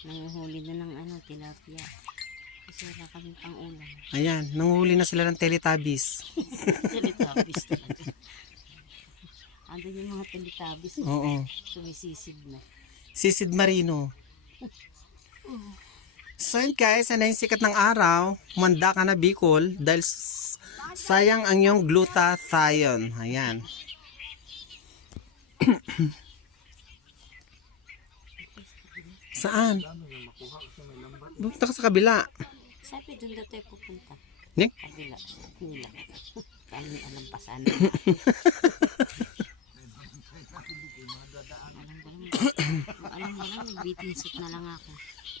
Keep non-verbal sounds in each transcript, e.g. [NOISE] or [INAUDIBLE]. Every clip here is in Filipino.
Nanguhuli na ng ano, tilapia. Kasi wala kami pang ulam. Ayan, nanguhuli na sila ng Teletubbies. [LAUGHS] Teletubbies talaga. Andun yung mga teletubbies. Oo. Sumisisid na. Sisid Marino. So yun guys, ano yung sikat ng araw, manda ka na Bicol dahil sayang ang iyong glutathione. Ayan. [CLEARS THROAT] [LAUGHS] Saan? Bumita ka sa kabila. Sabi doon daw tayo pupunta. Ne? Kabila. Nila. [LAUGHS] Kami alam pa sana. alam ko lang. Nag-beating suit na lang ako.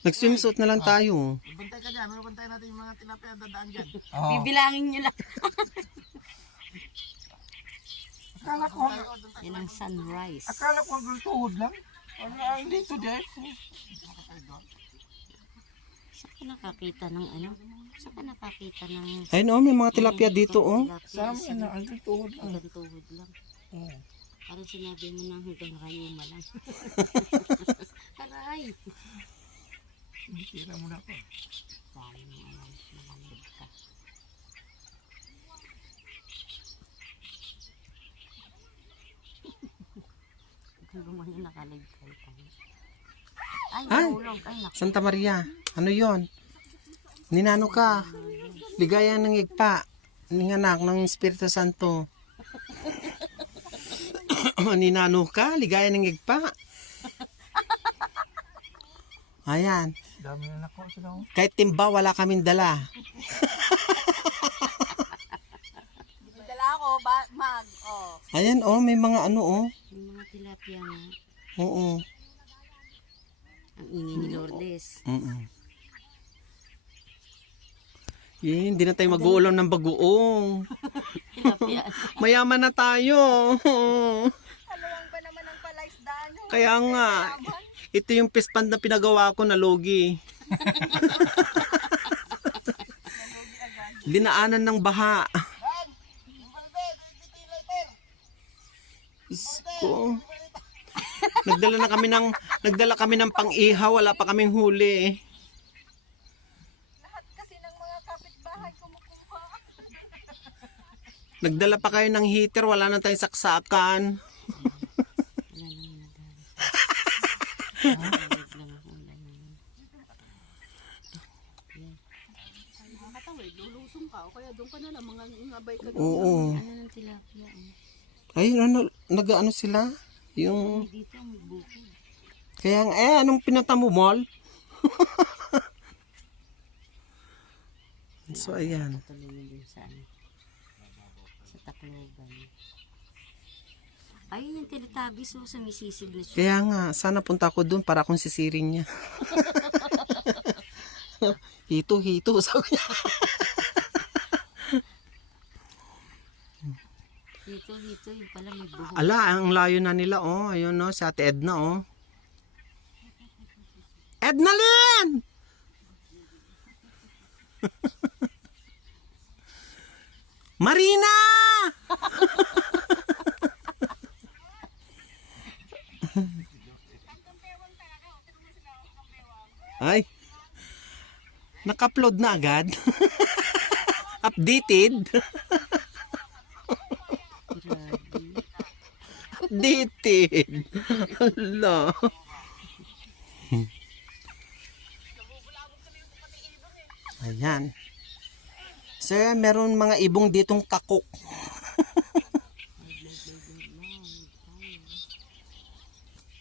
Nag-swimsuit na lang tayo. Bantay ka dyan. Ano bantay natin yung mga tilapia dadaan dyan? Bibilangin nyo lang. Akala ko, Yan ang sunrise. akala ko hanggang tuhod lang. Ano, ah, hindi to dyan. Saan ka nakakita ng ano? Saan ka nakakita ng... Ayun oh, may mga tilapia dito oh. tilapia? Sa amin na, hanggang tuhod lang. Hanggang tuhod lang. Oo. Parang sinabi mo na hanggang rayuma lang. [LAUGHS] Aray! Tira mo na ako. Dami mo ano, malamig ka. Gulo yung nakaligtay ka. Ay, Ay! nahulog. Ay, naku. Santa Maria. Ano yon? Ninano ka. Ligaya ng igpa. Ninganak ng Espiritu Santo. [COUGHS] Ninano ka. Ligaya ng igpa. Ayan. Dami na nako sila. oh. Kahit timba, wala kaming dala. [LAUGHS] Dala ako, ba, mag, oh. Ayan, oh, may mga ano, oh. Yung mga tilapia nga. Oo. Ang ingay ni Lourdes. Mm Yun, hindi na tayo mag-uulam ng bagoong. [LAUGHS] Tilapia. [LAUGHS] Mayaman na tayo. [LAUGHS] Kalawang ba naman ang palaisdaan? Kaya nga, ito yung pispan na pinagawa ko na logi. Dinaanan ng baha. Diyos ko. Nagdala na kami ng nagdala kami ng pang-ihaw, wala pa kaming huli. Lahat kasi ng mga kapitbahay kumukuha. Nagdala pa kayo ng heater, wala na tayong saksakan. Lulusong ka, o kaya doon ka na lang, mga ngabay ka Oo. Ano ng tilapia? Eh? Ay, ano, nag-ano sila? Yung, Dito ang bukid. kaya eh, anong pinata mo, mall? [LAUGHS] so, ayan. Tuloy mo dun sa ano. Sa. Ayun yung Teletubbies oh, sumisisid na siya. Kaya nga, sana punta ako dun para akong sisirin niya. [LAUGHS] hito, hito, sabi niya. [LAUGHS] Dito, dito, yung pala may buhok. Ala, ang layo na nila, oh. Ayun, no, si ate Edna, oh. Edna Lynn! [LAUGHS] Marina! [LAUGHS] Ay. Naka-upload na agad. [LAUGHS] Updated. Updated. Hala. Ayan. Yan, meron mga ibong ditong kakok.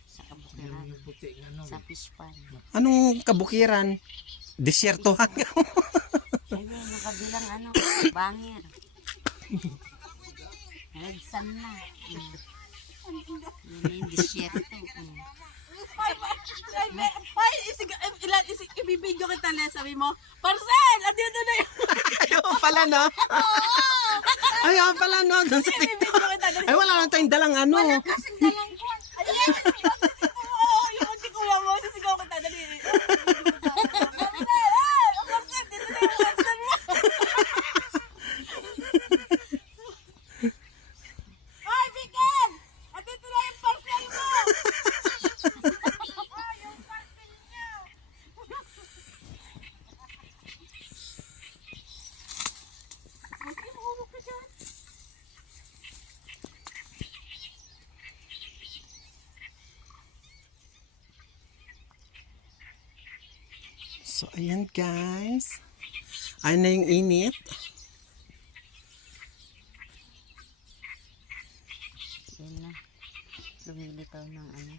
Sa kabukiran. Puti nga no. Sa fish pan. Anong kabukiran? Desyertohan. Ayun, yung kabilang ano, bangir. Nagsan na. Mm. Yun disyerto. Mm. Ay, isig, ilan, isig, ibibidyo kita, Le, sabi mo, Parcel, andito na yung, Ayaw pala, no? Ayaw pala, no? Dun sa kita, Ay, wala lang tayong dalang ano. kasing dalang ko. Ayan, oo, yung unti kuya mo, sisigaw kita, dali. Parcel, ay, oh, Parcel, dito na yung parcel mo. Ay, Viken! Andito na yung parcel mo! So, ayan guys. Ayun na yung init. Yan na. Lumilitaw ng ano.